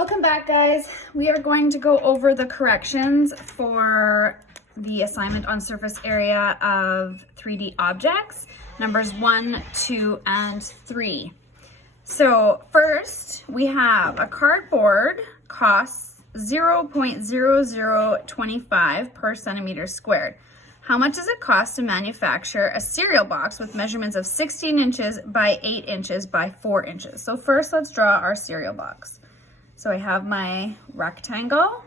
Welcome back, guys. We are going to go over the corrections for the assignment on surface area of 3D objects, numbers 1, 2, and 3. So first, we have a cardboard costs 0.0025 per centimeter squared. How much does it cost to manufacture a cereal box with measurements of 16 inches by 8 inches by 4 inches? So first, let's draw our cereal box. So I have my rectangle.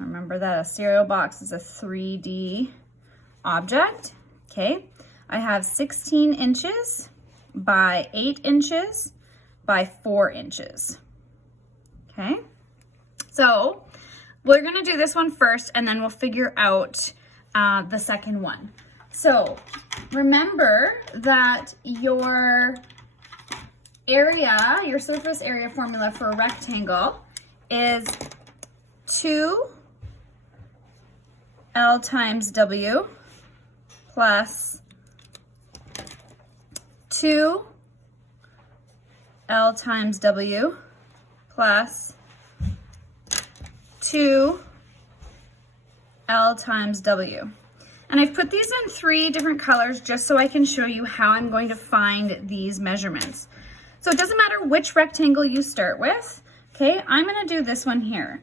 Remember that a cereal box is a 3D object, okay? I have 16 inches by 8 inches by 4 inches, okay? So we're gonna do this one first and then we'll figure out the second one. So remember that your area, your surface area formula for a rectangle is 2L times W plus 2L times W plus 2L times W. And I've put these in 3 different colors just so I can show you how I'm going to find these measurements. So it doesn't matter which rectangle you start with, okay? I'm gonna do this one here.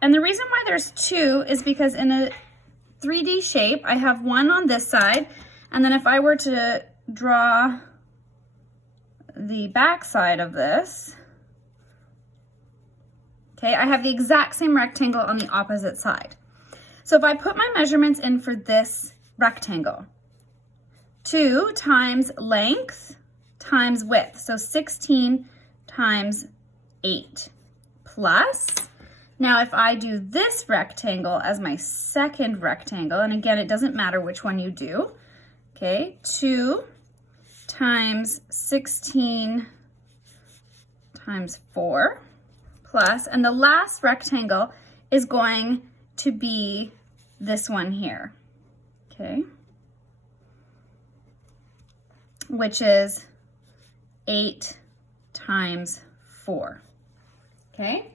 And the reason why there's 2 is because in a 3D shape, I have 1 on this side, and then if I were to draw the back side of this, okay, I have the exact same rectangle on the opposite side. So if I put my measurements in for this rectangle, 2 times length times width, so 16 times 8 plus, now if I do this rectangle as my second rectangle, and again, it doesn't matter which one you do, okay, 2 times 16 times 4 plus, and the last rectangle is going to be this one here, okay, which is 8 times 4, okay?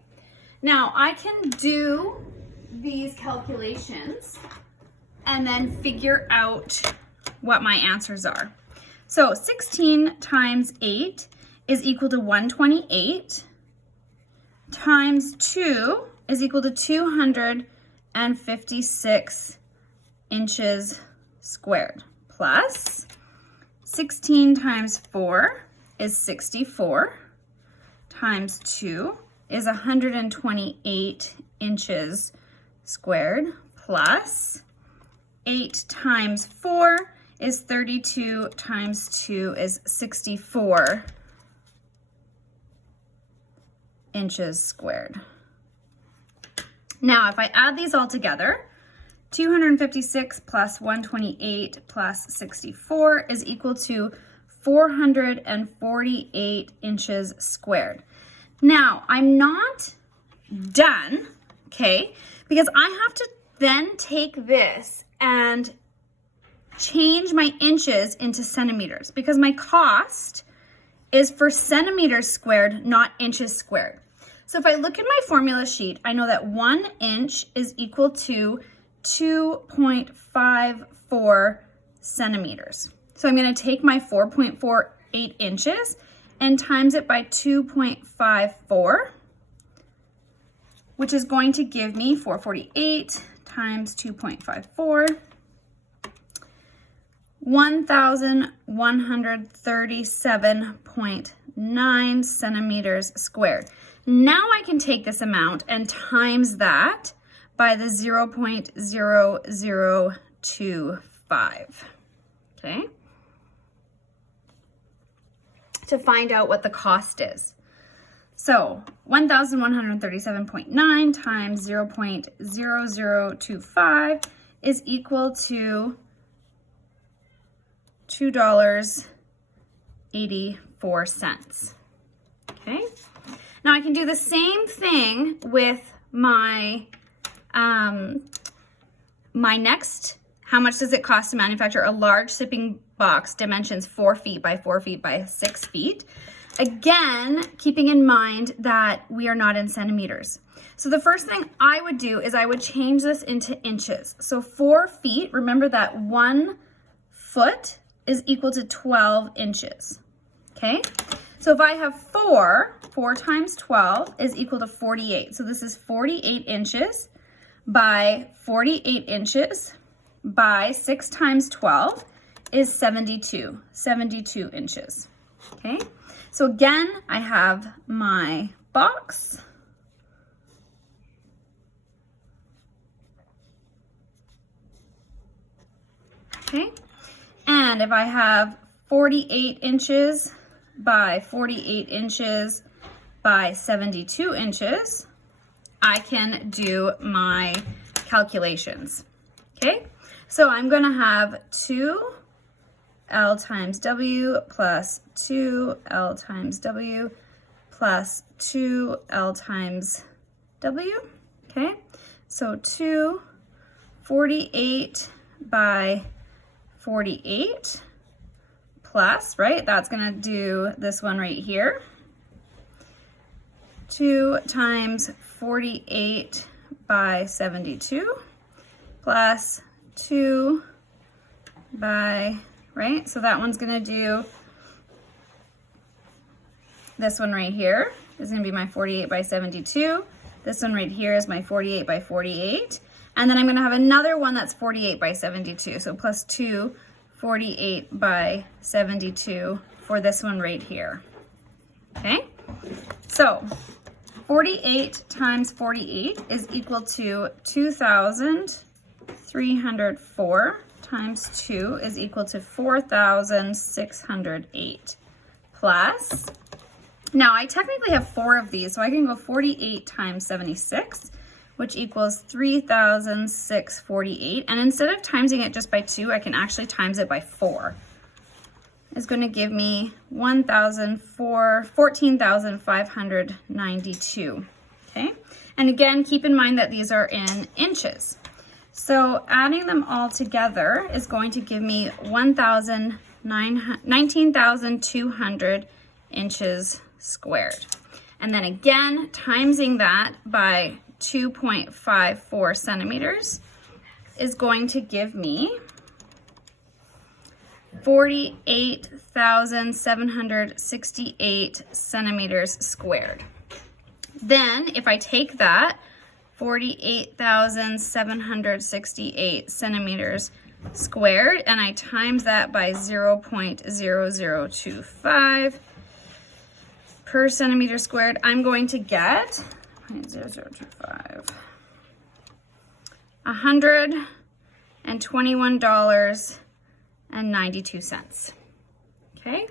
Now I can do these calculations and then figure out what my answers are. So 16 times 8 is equal to 128 times 2 is equal to 256 inches squared plus 16 times 4 is 64 times 2 is 128 inches squared plus 8 times 4 is 32 times 2 is 64 inches squared. Now, if I add these all together, 256 plus 128 plus 64 is equal to 448 inches squared. Now, I'm not done, okay, because I have to then take this and change my inches into centimeters because my cost is for centimeters squared, not inches squared. So if I look at my formula sheet, I know that 1 inch is equal to 2.54 centimeters. So I'm going to take my 4.48 inches and times it by 2.54, which is going to give me 448 times 2.54, 1,137.9 centimeters squared. Now I can take this amount and times that by the 0.0025, okay? To find out what the cost is. So 1,137.9 times 0.0025 is equal to $2.84, okay? Now I can do the same thing with my my next, how much does it cost to manufacture a large shipping box, dimensions 4 feet by 4 feet by 6 feet? Again, keeping in mind that we are not in centimeters. So the first thing I would do is I would change this into inches. So 4 feet, remember that 1 foot is equal to 12 inches, okay? So if I have 4 times 12 is equal to 48. So this is 48 inches by 48 inches by 6 times 12 is 72 inches, okay? So again, I have my box. Okay, and if I have 48 inches by 48 inches by 72 inches, I can do my calculations. Okay, so I'm going to have 2L times W plus 2L times W plus 2L times W. Okay, so 48 by 48 plus, right? That's going to do this one right here. 2 times 48 by 72 plus 2 by, right? So that one's going to do this one right here is going to be my 48 by 72. This one right here is my 48 by 48. And then I'm going to have another one that's 48 by 72. So plus 2 48 by 72 for this one right here. Okay? So 48 times 48 is equal to 2,304 times 2 is equal to 4,608 plus, now I technically have 4 of these, so I can go 48 times 76, which equals 3,648. And instead of timesing it just by 2, I can actually times it by 4. It's going to give me 14,592. Okay, and again, keep in mind that these are in inches. So adding them all together is going to give me 19,200 inches squared. And then again, timesing that by 2.54 centimeters is going to give me 48,768 centimeters squared. Then if I take that 48,768 centimeters squared and I times that by 0.0025 per centimeter squared, I'm going to get 0.0025, $121.92. Okay,